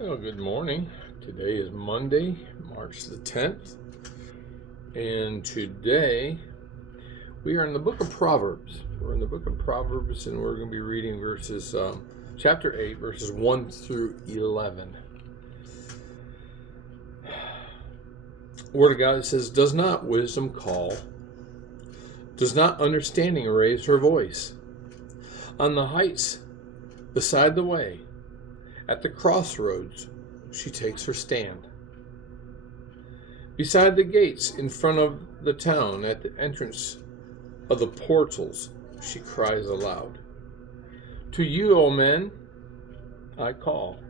Well, good morning. Today is Monday, March the 10th, and today we are in the book of Proverbs. We're in the book of Proverbs, and we're going to be reading chapter 8, verses 1 through 11. Word of God says, "Does not wisdom call? Does not understanding raise her voice? On the heights beside the way, at the crossroads, she takes her stand. Beside the gates in front of the town, at the entrance of the portals, she cries aloud. To you, O men, I call,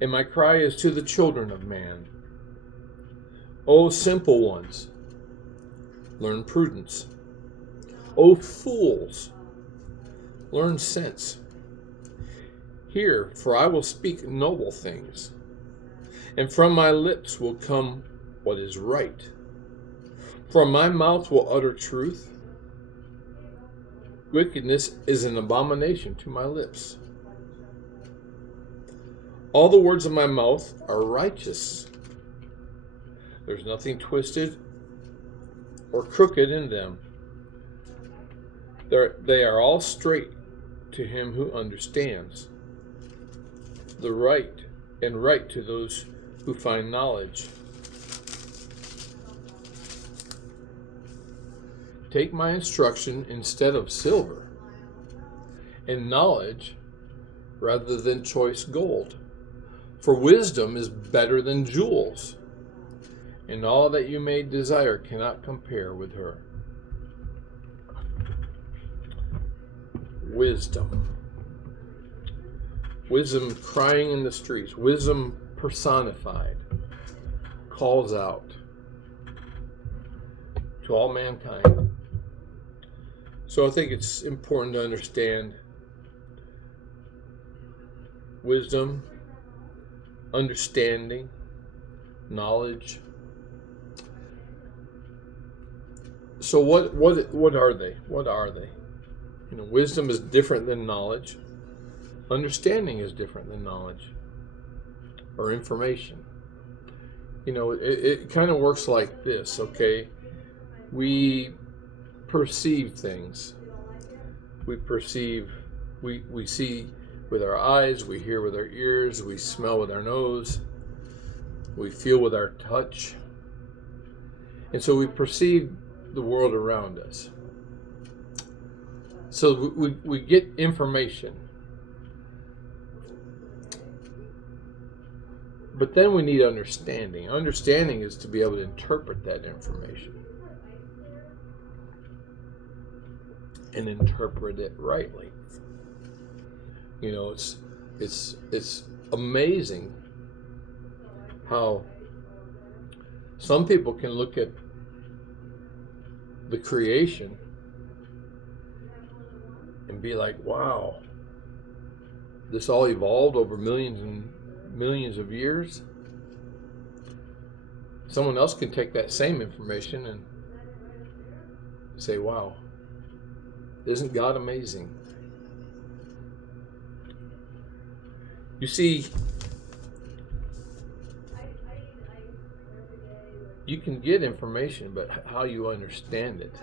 and my cry is to the children of man. O simple ones, learn prudence. O fools, learn sense. Hear, for I will speak noble things, and from my lips will come what is right. From my mouth will utter truth. Wickedness is an abomination to my lips. All the words of my mouth are righteous. There's nothing twisted or crooked in them. They are all straight to him who understands. The right to those who find knowledge. Take my instruction instead of silver, and knowledge rather than choice gold. For wisdom is better than jewels, and all that you may desire cannot compare with her. Wisdom. Wisdom crying in the streets, wisdom personified, calls out to all mankind. So I think it's important to understand wisdom, understanding, knowledge. So what are they? What are they? Wisdom is different than knowledge. Understanding is different than knowledge or information. It kind of works like this, okay? We perceive things. We see with our eyes, we hear with our ears, we smell with our nose, we feel with our touch. And so we perceive the world around us. So we get information. But then we need understanding. Understanding is to be able to interpret that information and interpret it rightly. It's amazing how some people can look at the creation and be like, wow, this all evolved over millions and millions of years. Someone else can take that same information and say, wow, isn't God amazing? You see, you can get information, but how you understand it,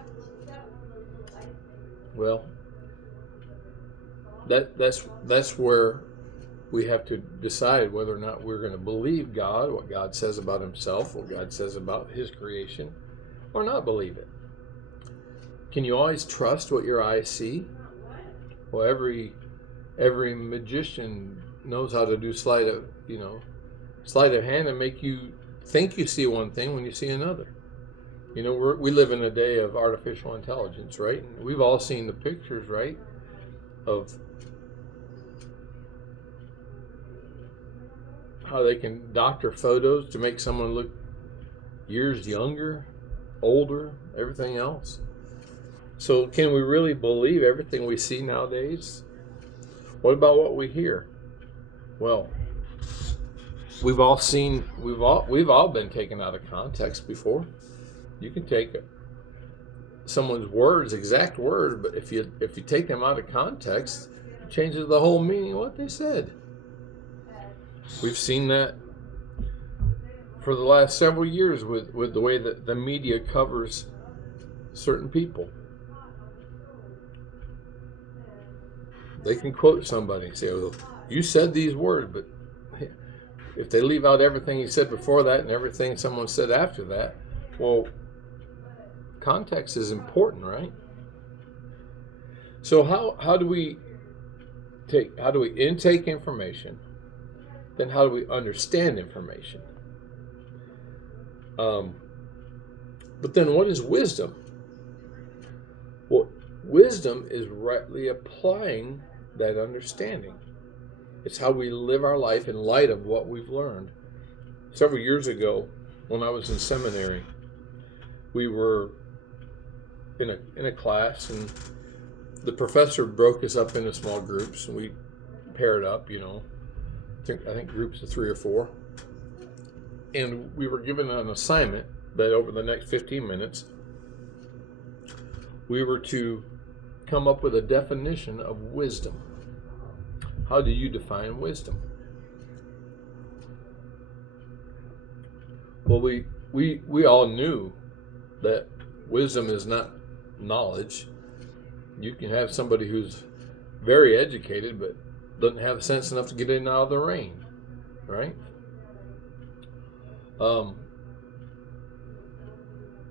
well, that's where we have to decide whether or not we're going to believe God, what God says about himself, what God says about his creation, or not believe it. Can you always trust what your eyes see? Well, every magician knows how to do sleight of hand and make you think you see one thing when you see another. We live in a day of artificial intelligence, right? And we've all seen the pictures, right, of how they can doctor photos to make someone look years younger, older, everything else. So can we really believe everything we see nowadays? What about what we hear? Well, we've all been taken out of context before. You can take someone's words, exact words, but if you take them out of context, it changes the whole meaning of what they said. We've seen that for the last several years with the way that the media covers certain people. They can quote somebody and say, "Well, you said these words," but if they leave out everything you said before that and everything someone said after that, well, context is important, right? So how do we intake information? Then how do we understand information? But then what is wisdom? Well, wisdom is rightly applying that understanding. It's how we live our life in light of what we've learned. Several years ago, when I was in seminary, we were in a class, and the professor broke us up into small groups, and we paired up, I think groups of 3 or 4. And we were given an assignment that over the next 15 minutes, we were to come up with a definition of wisdom. How do you define wisdom? Well, we all knew that wisdom is not knowledge. You can have somebody who's very educated but doesn't have sense enough to get in and out of the rain, right?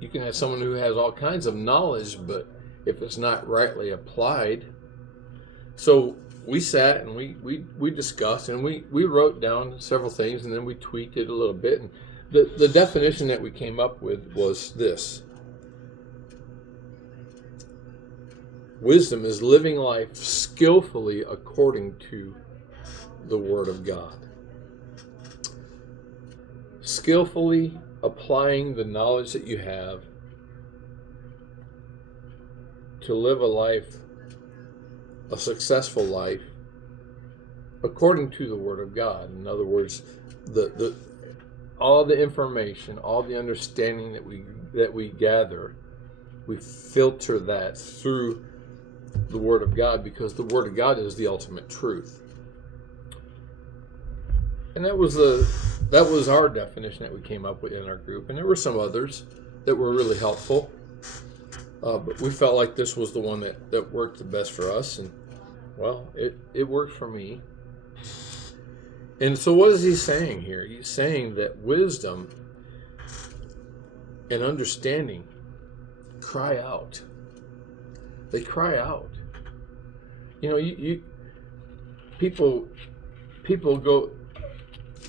You can have someone who has all kinds of knowledge, but if it's not rightly applied. So we sat and we discussed, and we wrote down several things, and then we tweaked it a little bit. And the definition that we came up with was this: wisdom is living life skillfully according to the Word of God. Skillfully applying the knowledge that you have to live a successful life, according to the Word of God. In other words, all the information, all the understanding that we gather, we filter that through the Word of God, because the Word of God is the ultimate truth. And that was our definition that we came up with in our group, and there were some others that were really helpful, but we felt like this was the one that worked the best for us, and well, it worked for me. And so what is he saying here? He's saying that wisdom and understanding cry out. They cry out. You people go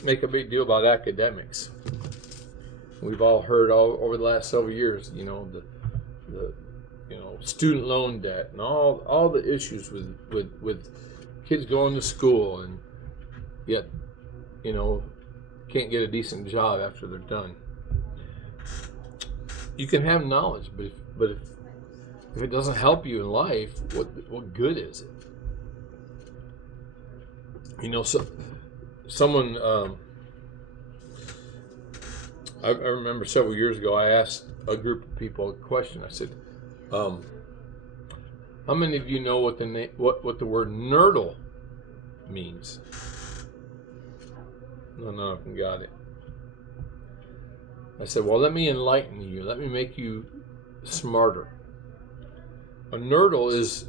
make a big deal about academics. We've all heard over the last several years, the student loan debt and all the issues with kids going to school, and yet can't get a decent job after they're done. You can have knowledge, but if it doesn't help you in life, what good is it? So someone, I remember several years ago, I asked a group of people a question. I said, how many of you know what the word nerdle means? None of them got it. I said, well, let me enlighten you. Let me make you smarter. A nerdle is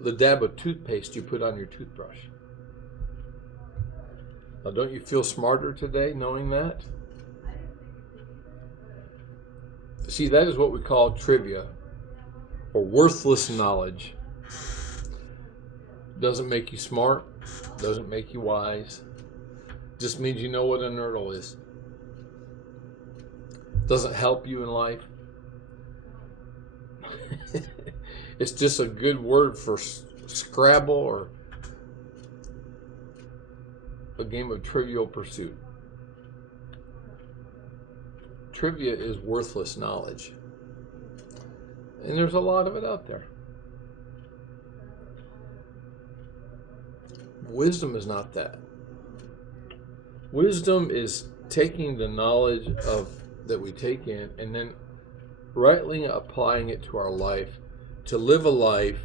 the dab of toothpaste you put on your toothbrush. Now, don't you feel smarter today knowing that? See, that is what we call trivia, or worthless knowledge. Doesn't make you smart, doesn't make you wise. Just means you know what a nerdle is. Doesn't help you in life. It's just a good word for Scrabble or a game of Trivial Pursuit. Trivia is worthless knowledge. And there's a lot of it out there. Wisdom is not that. Wisdom is taking the knowledge that we take in and then rightly applying it to our life to live a life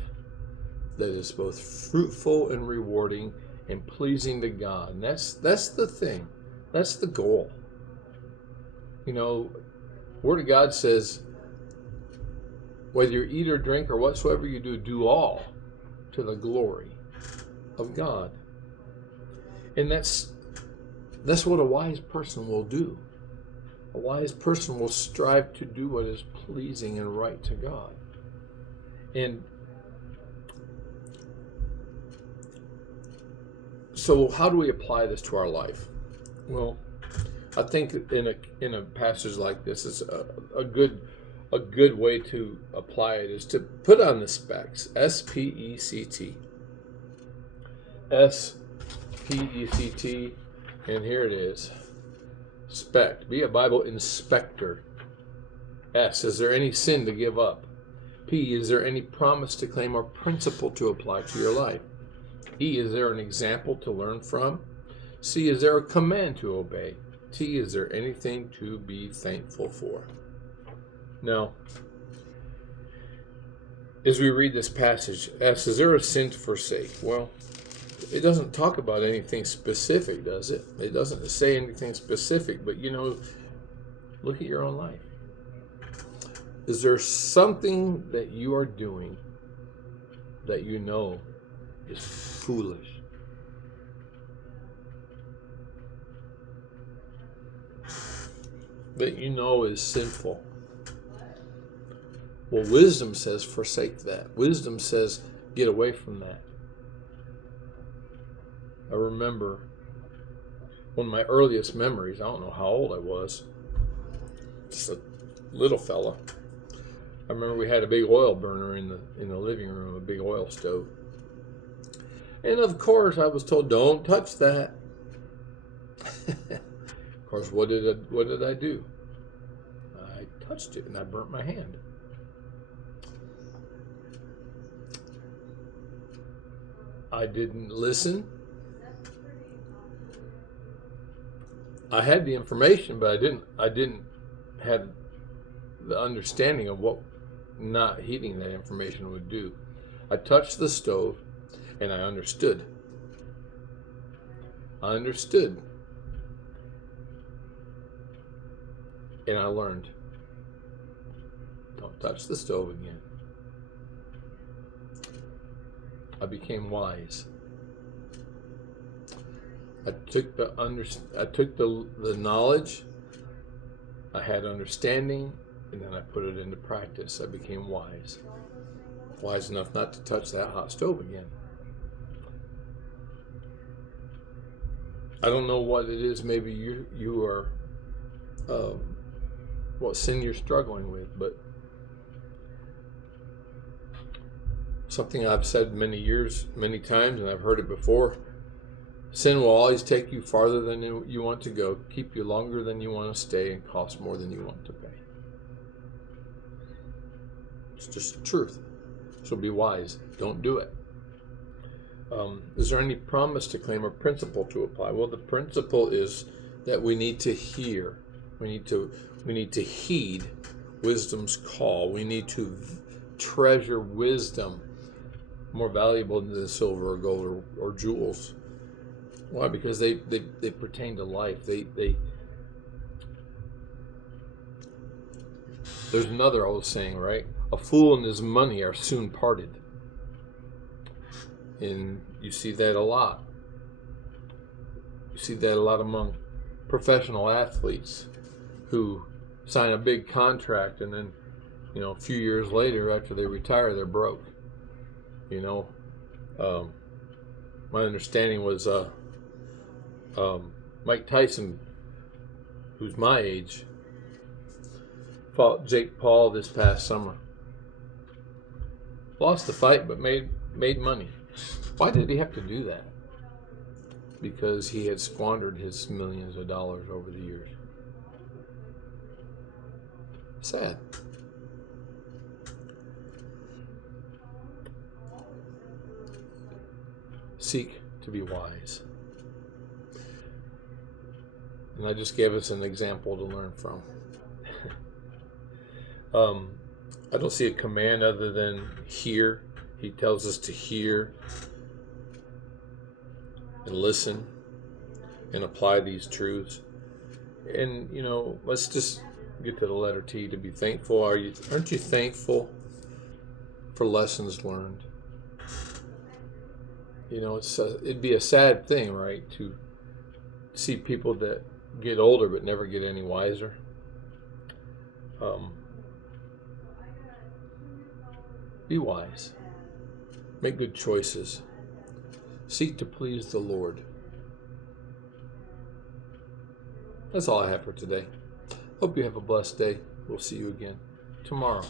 that is both fruitful and rewarding and pleasing to God. And that's the thing. That's the goal. You know, Word of God says, whether you eat or drink or whatsoever you do, do all to the glory of God. And that's what a wise person will do. A wise person will strive to do what is pleasing and right to God. And so how do we apply this to our life? Well, I think in a passage like this is a good way to apply it is to put on the specs. S-P-E-C-T. S-P-E-C-T. And here it is. Spect. Be a Bible inspector. S. Is there any sin to give up? P. Is there any promise to claim or principle to apply to your life? E. Is there an example to learn from? C. Is there a command to obey? T. Is there anything to be thankful for? Now, as we read this passage, S. Is there a sin to forsake? Well, it doesn't talk about anything specific, does it? It doesn't say anything specific, but you know, look at your own life. Is there something that you are doing that you know is foolish? That you know is sinful? Well, wisdom says forsake that. Wisdom says get away from that. I remember one of my earliest memories, I don't know how old I was, just a little fella. I remember we had a big oil burner in the living room, a big oil stove. And of course I was told, don't touch that. Of course, what did I do? I touched it and I burnt my hand. I didn't listen. I had the information, but I didn't have the understanding of what not heeding that information would do. I touched the stove and I understood. And I learned. Don't touch the stove again. I became wise. I took the knowledge, I had understanding, and then I put it into practice. I became wise. Wise enough not to touch that hot stove again. I don't know what it is. Maybe you are, what sin you're struggling with, but something I've said many times, and I've heard it before. Sin will always take you farther than you want to go, keep you longer than you want to stay, and cost more than you want to pay. It's just the truth. So be wise. Don't do it. Is there any promise to claim or principle to apply? Well, the principle is that we need to hear. We need to heed wisdom's call. We need to treasure wisdom, more valuable than silver or gold or jewels. Why? Because they pertain to life. There's another old saying, right? A fool and his money are soon parted. And you see that a lot. You see that a lot among professional athletes who sign a big contract and then, a few years later after they retire, they're broke. My understanding was Mike Tyson, who's my age, fought Jake Paul this past summer. Lost the fight, but made money. Why did he have to do that? Because he had squandered his millions of dollars over the years. Sad. Seek to be wise. And I just gave us an example to learn from. I don't see a command other than hear. He tells us to hear. and listen and apply these truths. And, let's just get to the letter T, to be thankful. Aren't you thankful for lessons learned? It'd be a sad thing, right, to see people that get older but never get any wiser. Be wise. Make good choices. Seek to please the Lord. That's all I have for today. Hope you have a blessed day. We'll see you again tomorrow.